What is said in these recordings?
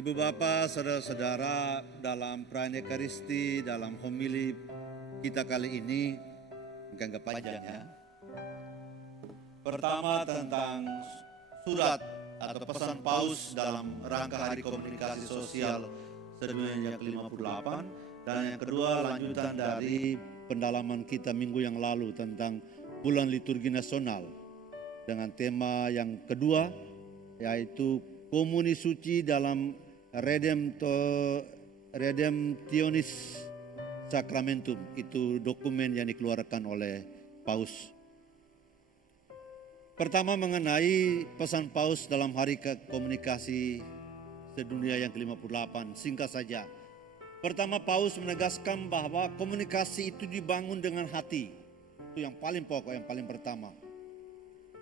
Ibu Bapak, saudara-saudara, dalam perayaan Ekaristi, dalam homili kita kali ini, mungkin panjang ya. Pertama tentang surat atau pesan Paus dalam rangka Hari Komunikasi Sosial sedunia yang ke-58, dan yang kedua lanjutan dari pendalaman kita minggu yang lalu tentang bulan liturgi nasional dengan tema yang kedua yaitu Komuni Suci dalam Redemptionis Sacramentum. Itu dokumen yang dikeluarkan oleh Paus. Pertama mengenai pesan Paus dalam Hari Komunikasi Sedunia yang ke-58. Singkat saja. Pertama, Paus menegaskan bahwa komunikasi itu dibangun dengan hati. Itu yang paling pokok, yang paling pertama.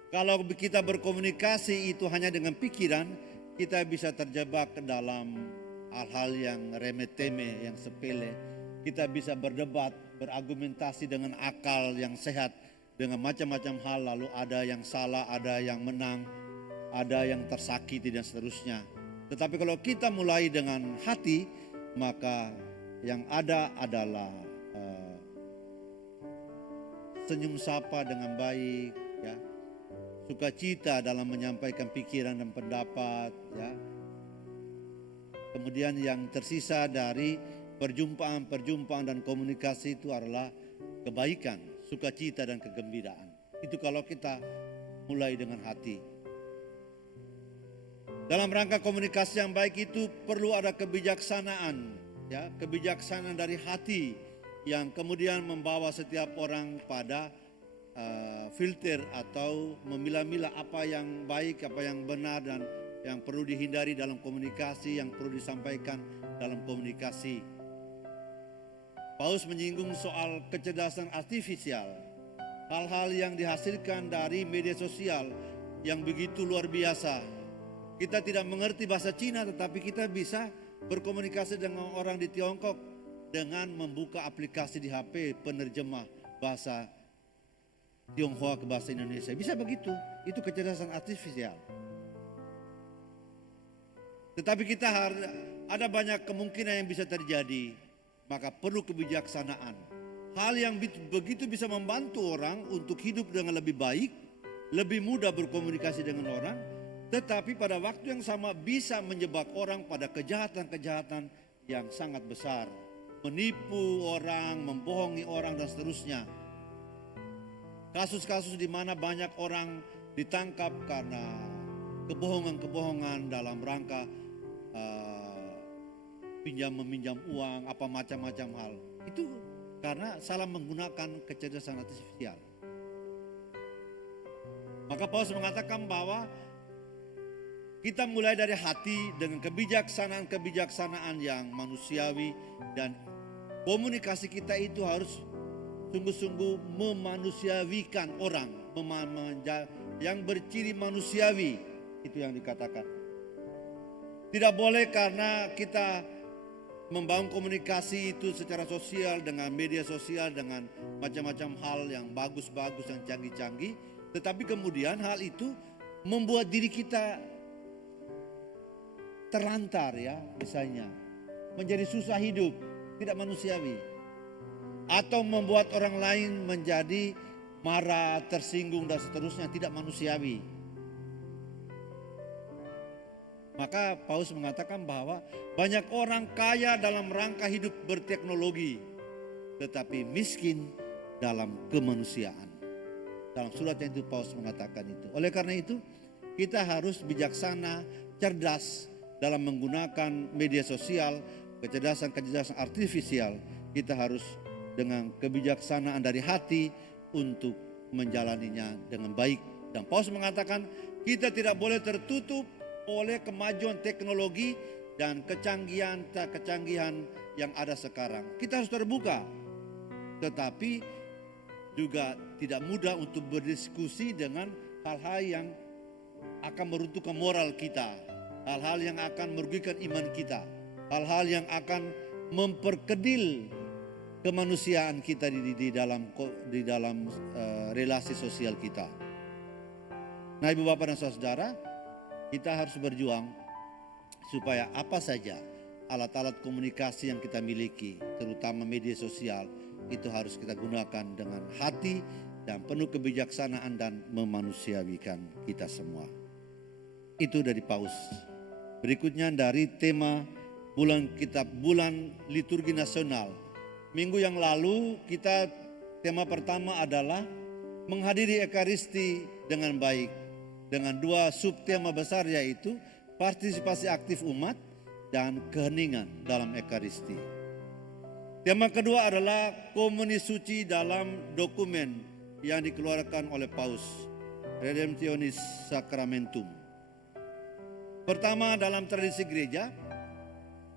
Kalau kita berkomunikasi itu hanya dengan pikiran, kita bisa terjebak ke dalam hal-hal yang remeh-temeh, yang sepele. Kita bisa berdebat, berargumentasi dengan akal yang sehat, dengan macam-macam hal, lalu ada yang salah, ada yang menang, ada yang tersakiti dan seterusnya. Tetapi kalau kita mulai dengan hati, maka yang ada adalah senyum sapa dengan baik, ya, sukacita dalam menyampaikan pikiran dan pendapat, ya. Kemudian yang tersisa dari perjumpaan dan komunikasi itu adalah kebaikan, sukacita dan kegembiraan. Itu kalau kita mulai dengan hati. Dalam rangka komunikasi yang baik itu perlu ada kebijaksanaan, ya, kebijaksanaan dari hati yang kemudian membawa setiap orang pada filter atau memilah-milah apa yang baik, apa yang benar dan yang perlu dihindari dalam komunikasi, yang perlu disampaikan dalam komunikasi. Paus menyinggung soal kecerdasan artifisial, hal-hal yang dihasilkan dari media sosial yang begitu luar biasa. Kita tidak mengerti bahasa Cina, tetapi kita bisa berkomunikasi dengan orang di Tiongkok dengan membuka aplikasi di HP penerjemah bahasa Tionghoa ke bahasa Indonesia. Bisa begitu, itu kecerdasan artifisial. Tetapi kita ada banyak kemungkinan yang bisa terjadi, maka perlu kebijaksanaan. Hal yang begitu bisa membantu orang untuk hidup dengan lebih baik, lebih mudah berkomunikasi dengan orang, tetapi pada waktu yang sama bisa menjebak orang pada kejahatan-kejahatan yang sangat besar. Menipu orang, membohongi orang dan seterusnya. Kasus-kasus di mana banyak orang ditangkap karena kebohongan-kebohongan dalam rangka pinjam-meminjam uang, apa macam-macam hal. Itu karena salah menggunakan kecerdasan artifisial. Maka Paus mengatakan bahwa kita mulai dari hati dengan kebijaksanaan yang manusiawi, dan komunikasi kita itu harus sungguh-sungguh memanusiawikan orang, yang berciri manusiawi, itu yang dikatakan. Tidak boleh karena kita membangun komunikasi itu secara sosial dengan media sosial, dengan macam-macam hal yang bagus-bagus dan canggih-canggih, tetapi kemudian hal itu membuat diri kita terlantar, ya, misalnya menjadi susah hidup, tidak manusiawi. Atau membuat orang lain menjadi marah, tersinggung dan seterusnya, tidak manusiawi. Maka Paus mengatakan bahwa banyak orang kaya dalam rangka hidup berteknologi, tetapi miskin dalam kemanusiaan. Dalam surat yang itu Paus mengatakan itu. Oleh karena itu kita harus bijaksana, cerdas dalam menggunakan media sosial, kecerdasan artifisial. Kita harus dengan kebijaksanaan dari hati untuk menjalaninya dengan baik. Dan Paus mengatakan kita tidak boleh tertutup oleh kemajuan teknologi dan kecanggihan yang ada sekarang. Kita harus terbuka, tetapi juga tidak mudah untuk berdiskusi dengan hal-hal yang akan meruntuhkan moral kita, hal-hal yang akan merugikan iman kita, hal-hal yang akan memperkedil kemanusiaan kita di dalam relasi sosial kita. Nah, Ibu Bapak dan Saudara, kita harus berjuang supaya apa saja alat-alat komunikasi yang kita miliki, terutama media sosial, itu harus kita gunakan dengan hati dan penuh kebijaksanaan dan memanusiawikan kita semua. Itu dari Paus. Berikutnya dari tema bulan liturgi nasional. Minggu yang lalu tema pertama adalah menghadiri Ekaristi dengan baik, dengan dua subtema besar, yaitu partisipasi aktif umat dan keheningan dalam Ekaristi. Tema kedua adalah komuni suci dalam dokumen yang dikeluarkan oleh Paus, Redemptionis Sacramentum. Pertama, dalam tradisi gereja,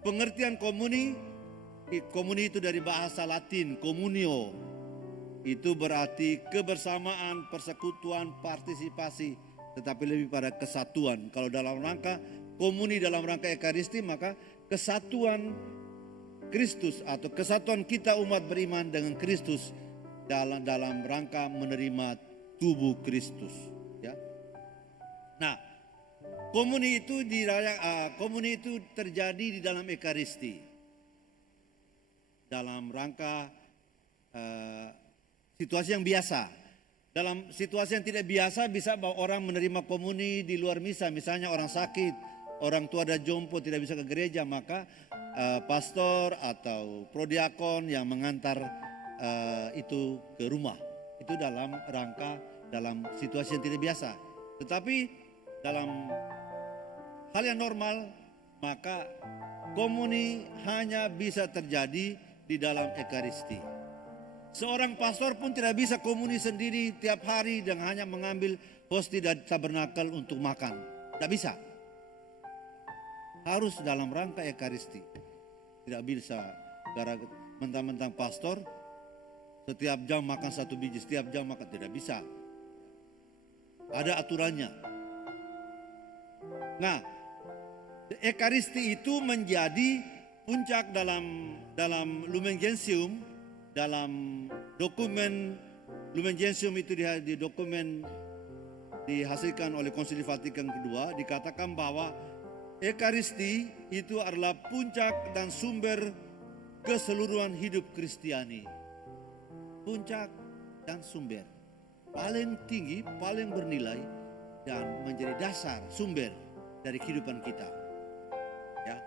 pengertian komuni itu dari bahasa Latin, communio. Itu berarti kebersamaan, persekutuan, partisipasi, tetapi lebih pada kesatuan. Kalau dalam rangka komuni dalam rangka Ekaristi, maka kesatuan Kristus atau kesatuan kita umat beriman dengan Kristus dalam rangka menerima tubuh Kristus. Ya. Nah, komuni itu terjadi di dalam Ekaristi, dalam rangka situasi yang biasa. Dalam situasi yang tidak biasa bisa bahwa orang menerima komuni di luar misa, misalnya orang sakit, orang tua dan jompo tidak bisa ke gereja, maka pastor atau prodiakon yang mengantar itu ke rumah. Itu dalam situasi yang tidak biasa. Tetapi dalam hal yang normal, maka komuni hanya bisa terjadi di dalam Ekaristi. Seorang pastor pun tidak bisa komuni sendiri tiap hari dan hanya mengambil hosti dan tabernakel untuk makan. Tidak bisa. Harus dalam rangka Ekaristi. Tidak bisa mentang-mentang pastor setiap jam makan 1 biji, setiap jam makan, tidak bisa. Ada aturannya. Nah, Ekaristi itu menjadi puncak dalam Lumen Gentium. Dalam dokumen Lumen Gentium itu di dokumen dihasilkan oleh Konsili Vatikan kedua, dikatakan bahwa Ekaristi itu adalah puncak dan sumber keseluruhan hidup Kristiani. Puncak dan sumber, paling tinggi, paling bernilai, dan menjadi dasar, sumber dari kehidupan kita. Ya.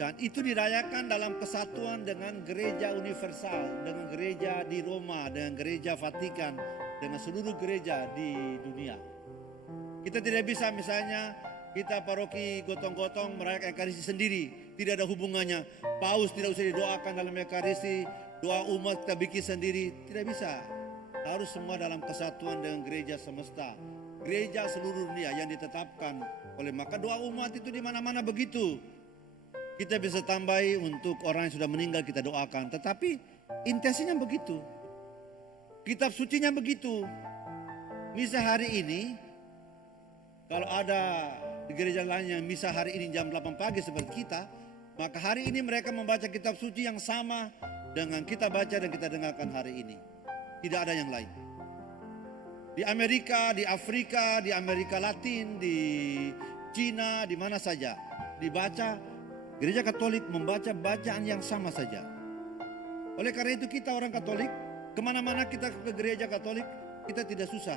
Dan itu dirayakan dalam kesatuan dengan gereja universal, dengan gereja di Roma, dengan gereja Vatikan, dengan seluruh gereja di dunia. Kita tidak bisa misalnya kita paroki gotong-gotong merayakan Ekaristi sendiri. Tidak ada hubungannya. Paus tidak usah didoakan dalam Ekaristi, doa umat kita bikin sendiri. Tidak bisa. Harus semua dalam kesatuan dengan gereja semesta. Gereja seluruh dunia yang ditetapkan oleh, maka doa umat itu di mana-mana begitu. Kita bisa tambahi untuk orang yang sudah meninggal kita doakan. Tetapi intensinya begitu. Kitab sucinya begitu. Misa hari ini, kalau ada di gereja lain yang misa hari ini jam 8 pagi seperti kita, maka hari ini mereka membaca kitab suci yang sama dengan kita baca dan kita dengarkan hari ini. Tidak ada yang lain. Di Amerika, di Afrika, di Amerika Latin, di Cina, di mana saja dibaca. Gereja Katolik membaca bacaan yang sama saja. Oleh karena itu kita orang Katolik, kemana-mana kita ke gereja Katolik, kita tidak susah.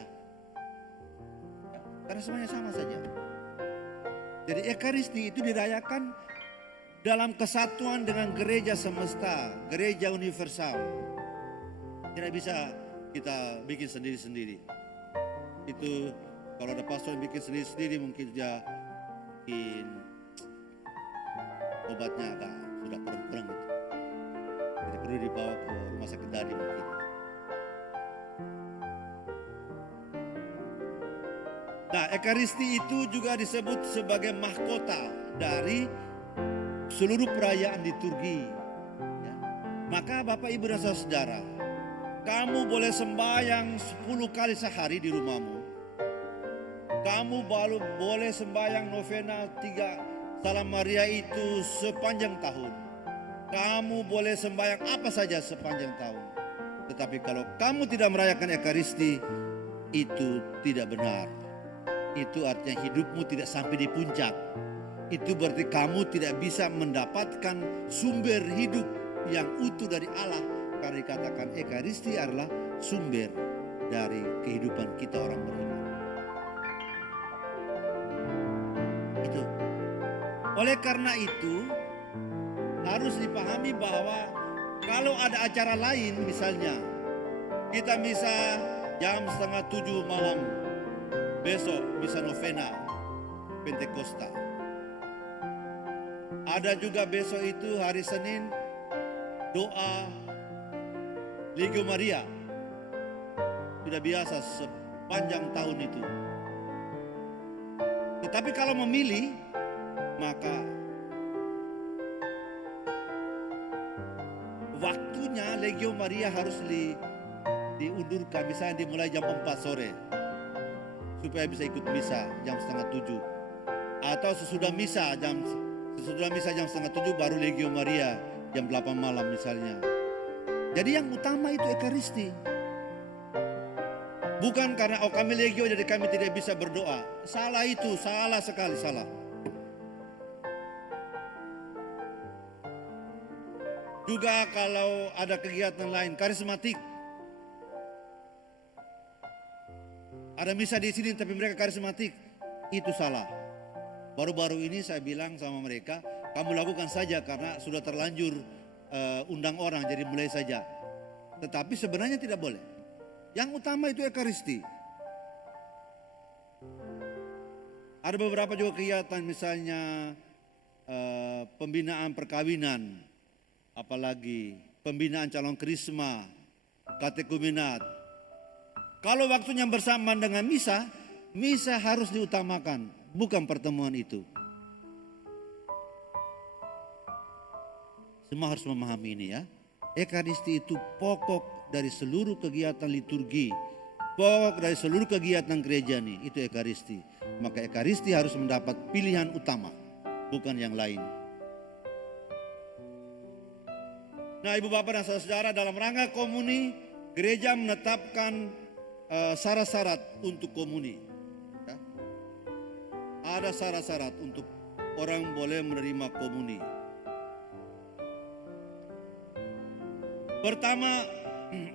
Karena semuanya sama saja. Jadi Ekaristi itu dirayakan dalam kesatuan dengan gereja semesta, gereja universal. Tidak bisa kita bikin sendiri-sendiri. Itu kalau ada pastor yang bikin sendiri-sendiri mungkin dia bikin obatnya agak sudah kurang-kurang gitu. Jadi perlu dibawa ke rumah sakit Dadi mungkin. Nah, Ekaristi itu juga disebut sebagai mahkota dari seluruh perayaan liturgi. Ya. Maka Bapak Ibu dan Saudara, kamu boleh sembahyang 10 kali sehari di rumahmu. Kamu boleh sembahyang novena 3 Salam Maria itu sepanjang tahun. Kamu boleh sembahyang apa saja sepanjang tahun. Tetapi kalau kamu tidak merayakan Ekaristi, itu tidak benar. itu artinya hidupmu tidak sampai di puncak. Itu berarti kamu tidak bisa mendapatkan sumber hidup yang utuh dari Allah. Karena dikatakan Ekaristi adalah sumber dari kehidupan kita orang beriman. Itu. Oleh karena itu harus dipahami bahwa kalau ada acara lain, misalnya kita bisa jam 6:30 malam besok bisa novena Pentakosta. Ada juga besok itu hari Senin doa Legio Maria. Sudah biasa sepanjang tahun itu. Tetapi kalau memilih, maka waktunya Legio Maria harus diundurkan, misalnya dimulai jam 4 sore supaya bisa ikut misa jam 6:30, atau sesudah misa jam 6:30 baru Legio Maria jam 8 malam misalnya. Jadi yang utama itu Ekaristi. Bukan karena kami Legio jadi kami tidak bisa berdoa. Salah itu, salah sekali, salah. Juga kalau ada kegiatan lain, karismatik. Ada misa di sini tapi mereka karismatik, itu salah. Baru-baru ini saya bilang sama mereka, kamu lakukan saja karena sudah terlanjur undang orang, jadi mulai saja. Tetapi sebenarnya tidak boleh. Yang utama itu Ekaristi. Ada beberapa juga kegiatan, misalnya pembinaan perkawinan, apalagi pembinaan calon krisma, katekumenat. Kalau waktunya bersamaan dengan misa, misa harus diutamakan, bukan pertemuan itu. Semua harus memahami ini ya. Ekaristi itu pokok dari seluruh kegiatan liturgi, pokok dari seluruh kegiatan gereja nih, itu Ekaristi. Maka Ekaristi harus mendapat pilihan utama, bukan yang lain. Nah, Ibu Bapak dan Saudara, dalam rangka komuni, gereja menetapkan syarat-syarat untuk komuni. Ya. Ada syarat-syarat untuk orang boleh menerima komuni. Pertama,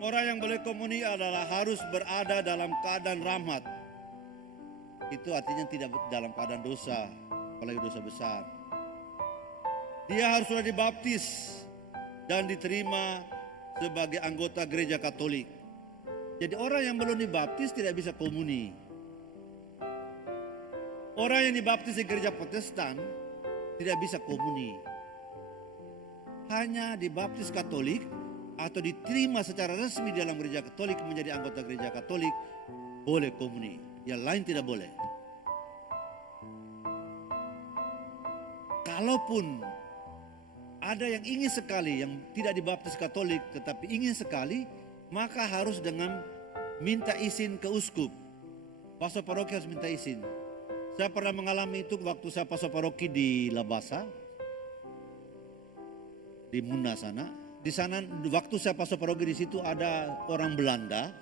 orang yang boleh komuni adalah harus berada dalam keadaan rahmat. Itu artinya tidak dalam keadaan dosa, apalagi dosa besar. Dia harus sudah dibaptis dan diterima sebagai anggota gereja Katolik. Jadi orang yang belum dibaptis tidak bisa komuni. Orang yang dibaptis di gereja Protestan tidak bisa komuni. Hanya dibaptis Katolik atau diterima secara resmi dalam gereja Katolik menjadi anggota gereja Katolik boleh komuni. Yang lain tidak boleh. Kalaupun ada yang ingin sekali, yang tidak dibaptis Katolik tetapi ingin sekali, maka harus dengan minta izin ke uskup. Pastor paroki harus minta izin. Saya pernah mengalami itu waktu saya pastor paroki di Labasa, di Muna sana. Di sana waktu saya pastor paroki di situ ada orang Belanda,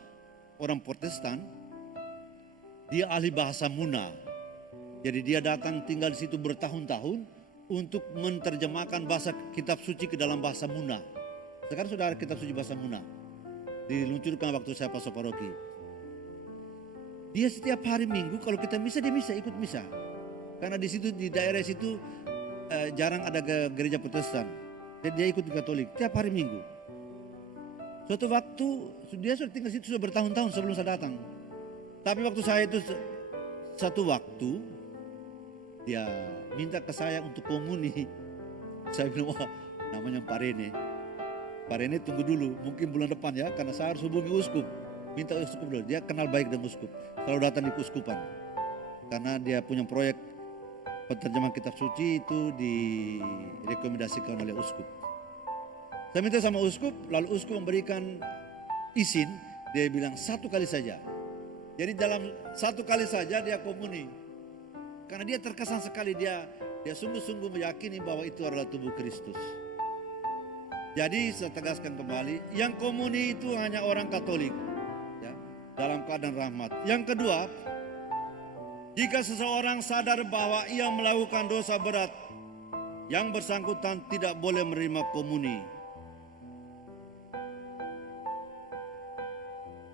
orang Protestan. Dia ahli bahasa Muna. Jadi dia datang tinggal di situ bertahun-tahun untuk menerjemahkan bahasa kitab suci ke dalam bahasa Muna. Sekarang sudah ada kitab suci bahasa Muna. Diluncurkan waktu saya pastor paroki. Dia setiap hari Minggu kalau kita misa, dia misa, ikut misa. Karena di situ, di daerah situ jarang ada gereja Protestan. Jadi dia ikut di Katolik tiap hari Minggu. Suatu waktu dia sudah tinggal situ sudah bertahun-tahun sebelum saya datang. Tapi waktu saya itu satu waktu dia minta ke saya untuk komuni. Saya bilang, wah namanya Pak Rene. Pak Rene tunggu dulu, mungkin bulan depan ya, karena saya harus hubungi uskup. Minta uskup dulu, dia kenal baik dengan uskup. Selalu datang di keuskupan. Karena dia punya proyek penterjemahan kitab suci itu direkomendasikan oleh uskup. Saya minta sama uskup, lalu uskup memberikan izin, dia bilang 1 kali saja. Jadi dalam 1 kali saja dia komuni. Karena dia terkesan sekali, dia sungguh-sungguh meyakini bahwa itu adalah tubuh Kristus. Jadi saya tegaskan kembali, yang komuni itu hanya orang Katolik ya, dalam keadaan rahmat. Yang kedua, Jika seseorang sadar bahwa ia melakukan dosa berat, yang bersangkutan tidak boleh menerima komuni.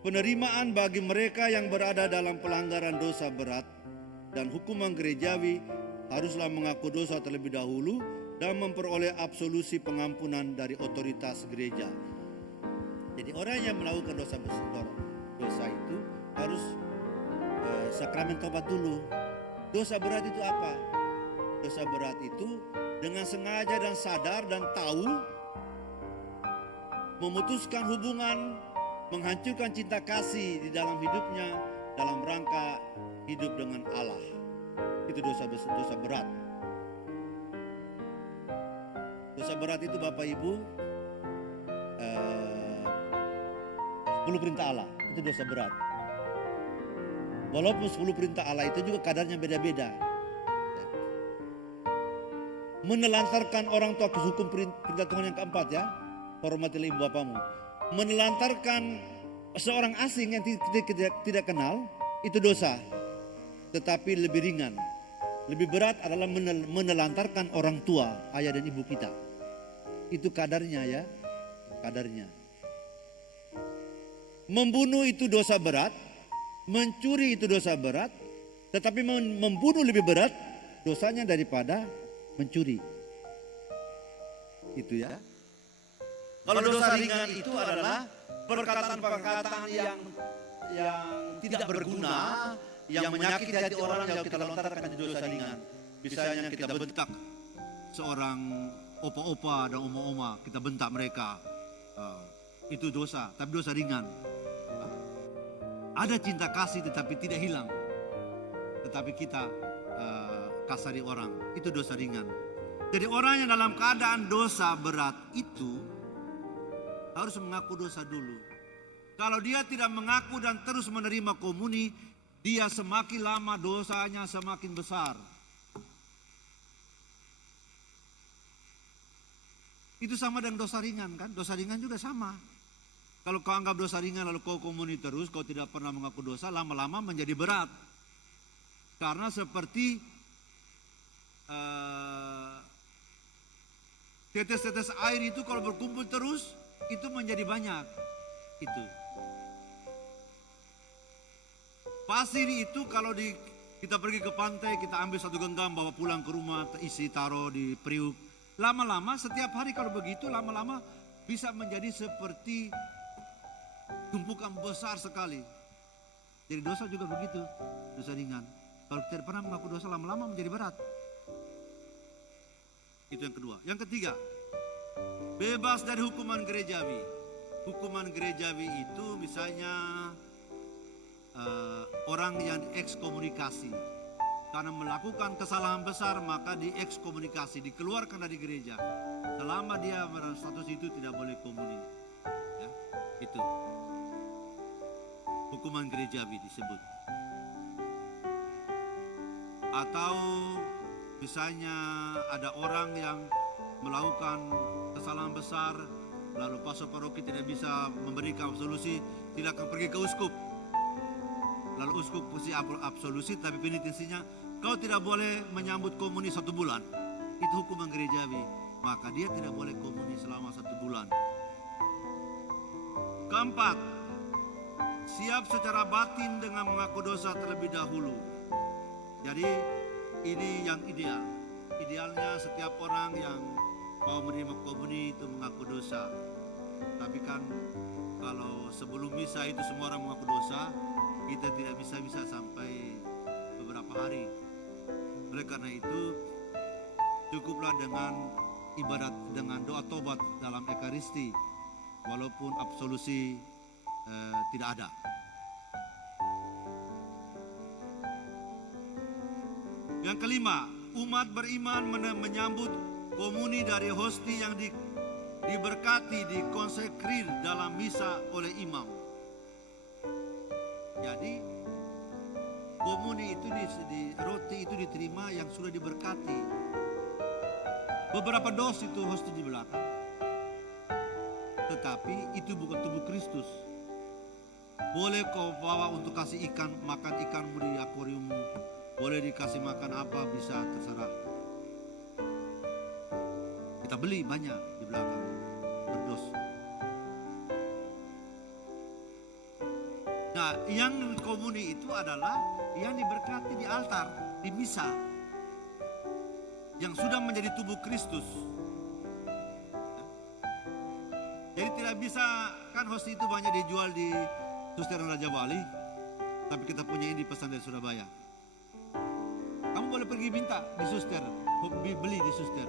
Penerimaan bagi mereka yang berada dalam pelanggaran dosa berat dan hukuman gerejawi haruslah mengaku dosa terlebih dahulu dan memperoleh absolusi pengampunan dari otoritas gereja. Jadi orang yang melakukan dosa itu harus sakramen tobat dulu. Dosa berat itu apa? Dosa berat itu dengan sengaja dan sadar dan tahu memutuskan hubungan, menghancurkan cinta kasih di dalam hidupnya dalam rangka hidup dengan Allah. Itu dosa berat. Dosa berat itu Bapak Ibu 10 perintah Allah, itu dosa berat. Walaupun 10 perintah Allah itu juga kadarnya beda-beda. Menelantarkan orang tua ke hukum perintah Tuhan yang keempat ya. Hormatilah ibu bapamu. Menelantarkan seorang asing yang tidak kenal itu dosa. Tetapi lebih ringan. Lebih berat adalah menelantarkan orang tua, ayah dan ibu kita. Itu kadarnya ya. Kadarnya. Membunuh itu dosa berat. Mencuri itu dosa berat. Tetapi membunuh lebih berat dosanya daripada mencuri. Itu ya. Kalau dosa ringan itu adalah perkataan-perkataan yang tidak berguna, yang menyakiti hati orang yang kita lontarkan di dosa ringan. Misalnya kita bentak seorang opa-opa dan oma-oma, kita bentak mereka. Itu dosa, tapi dosa ringan. Ada cinta kasih tetapi tidak hilang. Tetapi kita kasari orang, itu dosa ringan. Jadi orang yang dalam keadaan dosa berat itu harus mengaku dosa dulu. Kalau dia tidak mengaku dan terus menerima komuni, dia semakin lama dosanya semakin besar. Itu sama dengan dosa ringan kan? Dosa ringan juga sama. Kalau kau anggap dosa ringan lalu kau komuni terus, kau tidak pernah mengaku dosa, lama-lama menjadi berat. Karena seperti tetes-tetes air itu kalau berkumpul terus itu menjadi banyak. Itu pasir itu kalau kita pergi ke pantai, kita ambil satu genggam bawa pulang ke rumah, isi taruh di periuk. Lama-lama setiap hari kalau begitu lama-lama bisa menjadi seperti tumpukan besar sekali. Jadi dosa juga begitu, dosa ringan. Kalau tidak pernah mengaku dosa lama-lama menjadi berat. Itu yang kedua. Yang ketiga, bebas dari hukuman gerejawi. Hukuman gerejawi itu misalnya orang yang ekskomunikasi. Karena melakukan kesalahan besar maka diekskomunikasi, dikeluarkan dari gereja. Selama dia dalam status itu tidak boleh komuni. Ya, itu. Hukuman gerejawi disebut. Atau misalnya ada orang yang melakukan kesalahan besar, lalu pastor paroki tidak bisa memberikan absolusi, silakan pergi ke uskup. Lalu uskup kasih absolusi, tapi penitensinya kau tidak boleh menyambut komuni 1 bulan. Itu hukuman gerejawi, maka dia tidak boleh komuni selama 1 bulan. Keempat, siap secara batin dengan mengaku dosa terlebih dahulu. Jadi ini yang ideal. Idealnya setiap orang yang mau menerima komuni itu mengaku dosa. Tapi kan kalau sebelum misa itu semua orang mengaku dosa, kita tidak bisa sampai beberapa hari. Oleh karena itu cukuplah dengan ibadat, dengan doa tobat dalam Ekaristi, walaupun absolusi tidak ada. Yang kelima, umat beriman menyambut komuni dari hosti yang diberkati, dikonsekrir dalam misa oleh imam. Jadi komuni itu roti itu diterima yang sudah diberkati. Beberapa dos itu hosti di belakang. Tetapi itu bukan tubuh Kristus. Boleh kau bawa untuk kasih ikan, makan ikanmu di akuariummu. boleh dikasih makan apa bisa terserah. Kita beli banyak di belakang, berdos. Nah, yang komuni itu adalah yang diberkati di altar, di misa, yang sudah menjadi tubuh Kristus. Jadi tidak bisa, kan hosti itu banyak dijual di Suster Raja Wali, tapi kita punya ini pesan dari Surabaya. Kamu boleh pergi minta di Suster, beli di Suster.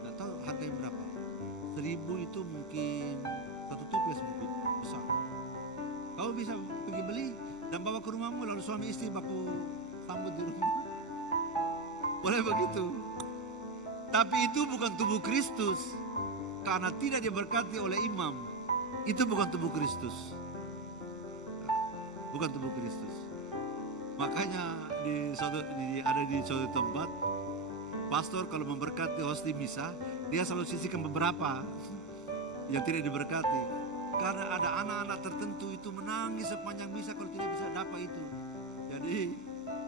Nggak tahu harganya berapa. 1.000 itu mungkin satu toples mungkin besar. Kamu bisa pergi beli dan bawa ke rumahmu, lalu suami istri baku sambut di rumah. Boleh begitu. Tapi itu bukan tubuh Kristus. Karena tidak diberkati oleh imam. Itu bukan tubuh Kristus. Bukan tubuh Kristus. Makanya ada di suatu tempat, pastor kalau memberkati hosti misa, dia selalu sisihkan beberapa yang tidak diberkati. Karena ada anak-anak tertentu itu menangis sepanjang misa kalau tidak bisa dapat itu. Jadi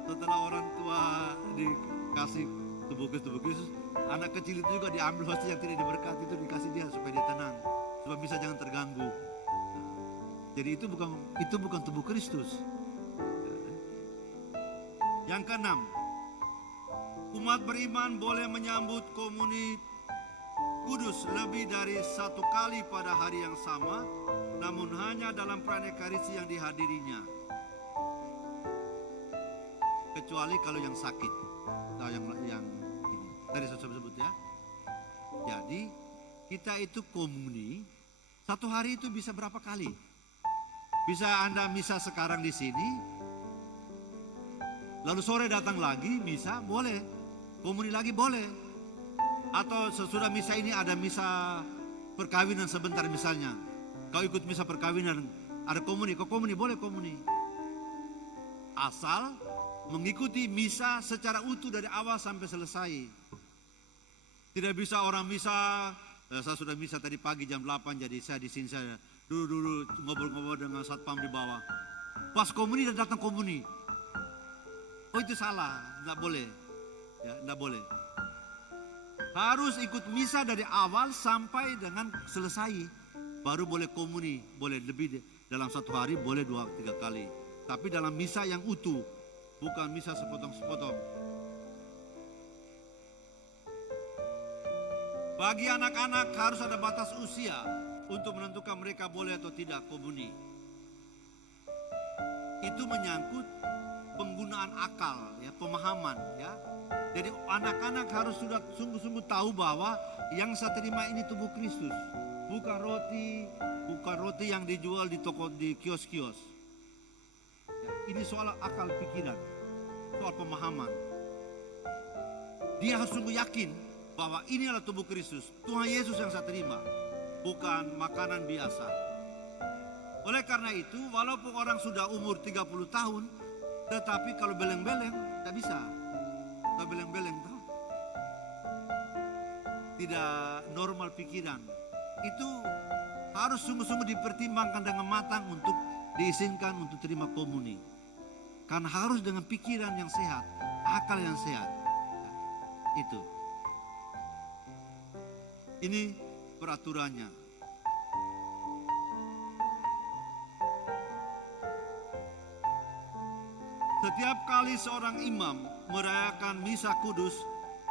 setelah orang tua dikasih tubuh Kristus, anak kecil itu juga diambil hosti yang tidak diberkati itu, dikasih dia supaya dia tenang, supaya bisa jangan terganggu. Jadi itu bukan tubuh Kristus. Yang keenam, umat beriman boleh menyambut komuni kudus lebih dari satu kali pada hari yang sama, namun hanya dalam perayaan Ekaristi yang dihadirinya. Kecuali kalau yang sakit, atau yang ini. Tadi saya sebut ya. Jadi kita itu komuni, satu hari itu bisa berapa kali? Bisa Anda misa sekarang di sini, lalu sore datang lagi misa, boleh. Komuni lagi boleh. Atau sesudah misa ini ada misa perkawinan sebentar misalnya. Kau ikut misa perkawinan, ada komuni, kau komuni, boleh komuni. Asal mengikuti misa secara utuh dari awal sampai selesai. Tidak bisa orang misa, saya sudah misa tadi pagi jam 8, jadi saya di sini saya dulu ngobrol-ngobrol dengan satpam di bawah. Pas komuni dan datang komuni. Oh itu salah, tidak boleh. Ya, tidak boleh. Harus ikut misa dari awal sampai dengan selesai. Baru boleh komuni, boleh lebih dalam satu hari, boleh 2-3 kali. Tapi dalam misa yang utuh, bukan misa sepotong-sepotong. Bagi anak-anak harus ada batas usia untuk menentukan mereka boleh atau tidak komuni. Itu menyangkut penggunaan akal, ya, pemahaman, ya. Jadi anak-anak harus sudah sungguh-sungguh tahu bahwa yang saya terima ini tubuh Kristus, bukan roti yang dijual di toko, di kios-kios. Ya, ini soal akal pikiran, soal pemahaman. Dia harus sungguh yakin bahwa ini adalah tubuh Kristus, Tuhan Yesus yang saya terima, bukan makanan biasa. Oleh karena itu, walaupun orang sudah umur 30 tahun, tetapi kalau beleng-beleng, tak bisa. Kalau beleng-beleng, tahu? Tidak normal pikiran. Itu harus sungguh-sungguh dipertimbangkan dengan matang untuk diizinkan untuk terima komuni. Karena harus dengan pikiran yang sehat, akal yang sehat. Itu. Ini peraturannya. Setiap kali seorang imam merayakan misa kudus,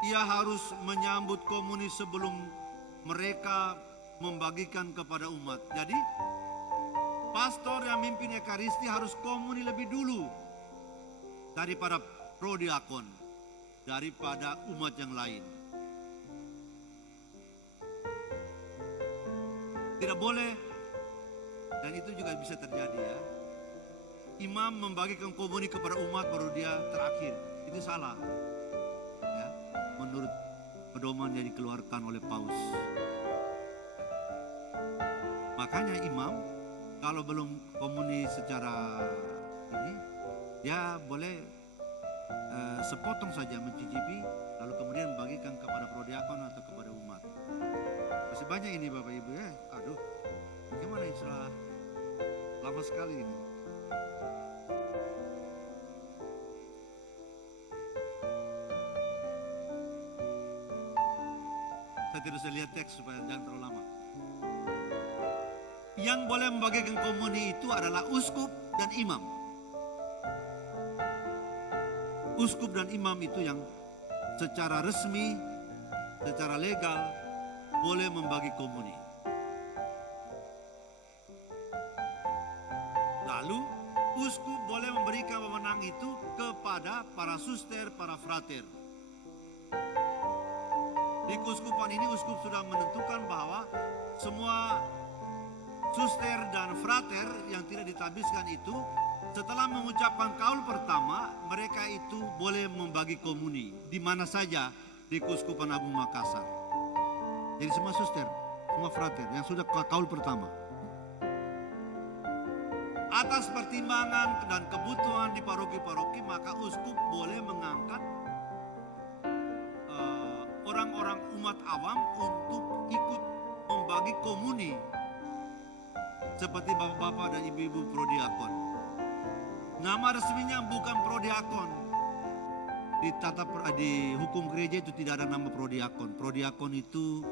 ia harus menyambut komuni sebelum mereka membagikan kepada umat. Jadi, pastor yang mimpin Ekaristi harus komuni lebih dulu daripada prodiakon, daripada umat yang lain. Tidak boleh, dan itu juga bisa terjadi ya. Imam membagikan komuni kepada umat baru dia terakhir. Itu salah. Ya, menurut pedoman yang dikeluarkan oleh Paus. Makanya imam kalau belum komuni secara ini, ya boleh sepotong saja mencicipi, lalu kemudian membagikan kepada prodiakon atau kepada umat. Masih banyak ini Bapak Ibu ya. Aduh, bagaimana ini, sudah lama sekali ini. tidak usah lihat teks supaya jangan terlalu lama. Yang boleh membagikan komuni itu adalah uskup dan imam. Uskup dan imam itu yang secara resmi, secara legal boleh membagi komuni. Lalu uskup boleh memberikan wewenang itu kepada para suster, para frater. Di keuskupan ini uskup sudah menentukan bahwa semua suster dan frater yang tidak ditabiskan itu setelah mengucapkan kaul pertama, mereka itu boleh membagi komuni di mana saja di Keuskupan Agung Makassar. Jadi semua suster, semua frater yang sudah kaul pertama. Atas pertimbangan dan kebutuhan di paroki-paroki, maka uskup boleh mengangkat orang-orang umat awam untuk ikut membagi komuni seperti bapak-bapak dan ibu-ibu prodiakon. Nama resminya bukan prodiakon. Di hukum gereja itu tidak ada nama prodiakon. Prodiakon itu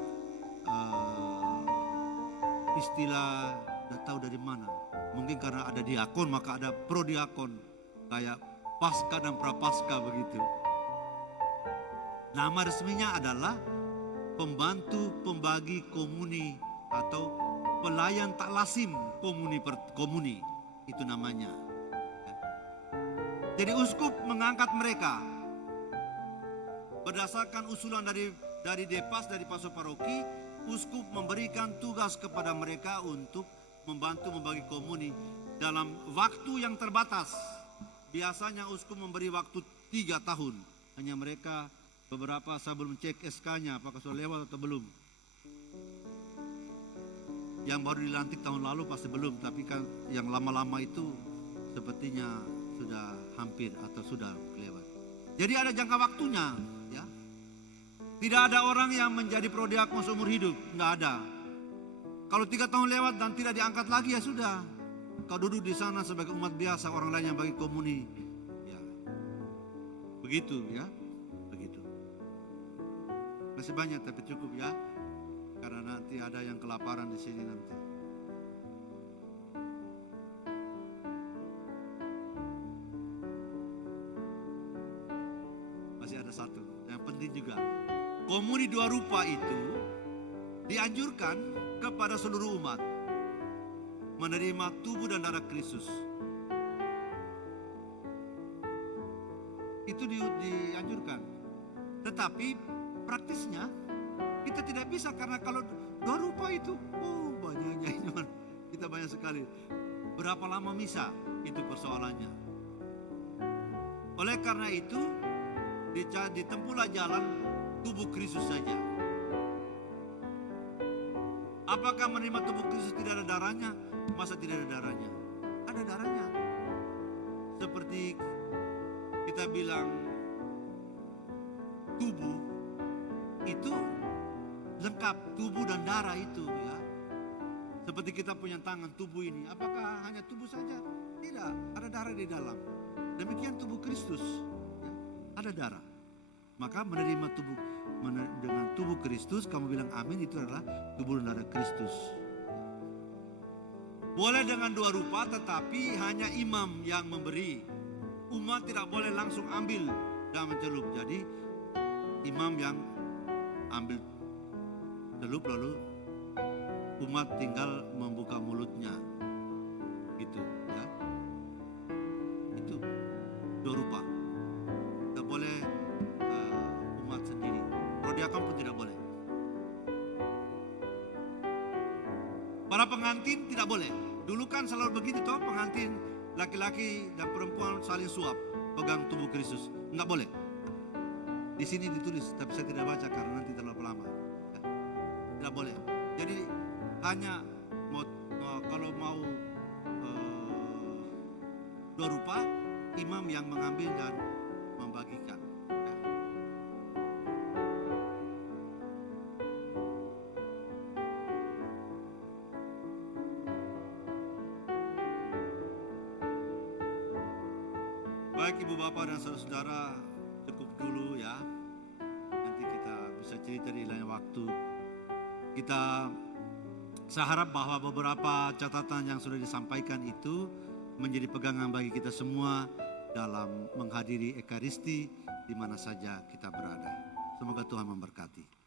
istilah tidak tahu dari mana. Mungkin karena ada diakon maka ada prodiakon. Kayak pasca dan prapaskah begitu. Nama resminya adalah pembantu pembagi komuni atau pelayan tak lazim komuni. Itu namanya. Jadi uskup mengangkat mereka berdasarkan usulan dari Depas, dari Pastor Paroki. Uskup memberikan tugas kepada mereka untuk membantu membagi komuni dalam waktu yang terbatas. Biasanya uskup memberi waktu 3 tahun. Hanya mereka beberapa saya belum cek SK-nya apakah sudah lewat atau belum. Yang baru dilantik tahun lalu pasti belum, tapi kan yang lama-lama itu sepertinya sudah hampir atau sudah lewat. Jadi ada jangka waktunya, ya. Tidak ada orang yang menjadi prodiakon seumur hidup, tidak ada. Kalau 3 tahun lewat dan tidak diangkat lagi ya sudah. Kau duduk di sana sebagai umat biasa, orang lain yang bagi komuni. Ya. Begitu ya, begitu. Masih banyak tapi cukup ya, karena nanti ada yang kelaparan di sini nanti. Satu yang penting juga, komuni 2 rupa itu dianjurkan kepada seluruh umat menerima tubuh dan darah Kristus. Itu dianjurkan. Tetapi praktisnya kita tidak bisa, karena kalau 2 rupa itu banyaknya ini, kita banyak sekali. Berapa lama misa itu persoalannya. Oleh karena itu ditempuhlah jalan tubuh Kristus saja. Apakah menerima tubuh Kristus tidak ada darahnya? Masa tidak ada darahnya? Ada darahnya. Seperti kita bilang tubuh itu lengkap, tubuh dan darah itu ya. Seperti kita punya tangan, tubuh ini. Apakah hanya tubuh saja? Tidak, ada darah di dalam. Demikian tubuh Kristus. Ada darah, maka menerima dengan tubuh Kristus, kamu bilang amin, itu adalah tubuh dan darah Kristus. Boleh dengan 2 rupa, tetapi hanya imam yang memberi. Umat tidak boleh langsung ambil dan mencelup. Jadi imam yang ambil celup, lalu umat tinggal membuka mulutnya, gitu ya. Itu 2 rupa. Boleh umat sendiri. Prodiakon pun tidak boleh. Para pengantin tidak boleh. Dulu kan selalu begitu toh, pengantin laki-laki dan perempuan saling suap pegang tubuh Kristus. Enggak boleh. Di sini ditulis, tapi saya tidak baca karena nanti terlalu lama. Tidak boleh. Jadi hanya kalau mau 2 rupa, imam yang mengambil dan membagikan. Baik ibu bapak dan saudara, cukup dulu ya. Nanti kita bisa cerita di lain waktu Saya harap bahwa beberapa catatan yang sudah disampaikan itu menjadi pegangan bagi kita semua dalam menghadiri Ekaristi di mana saja kita berada. Semoga Tuhan memberkati.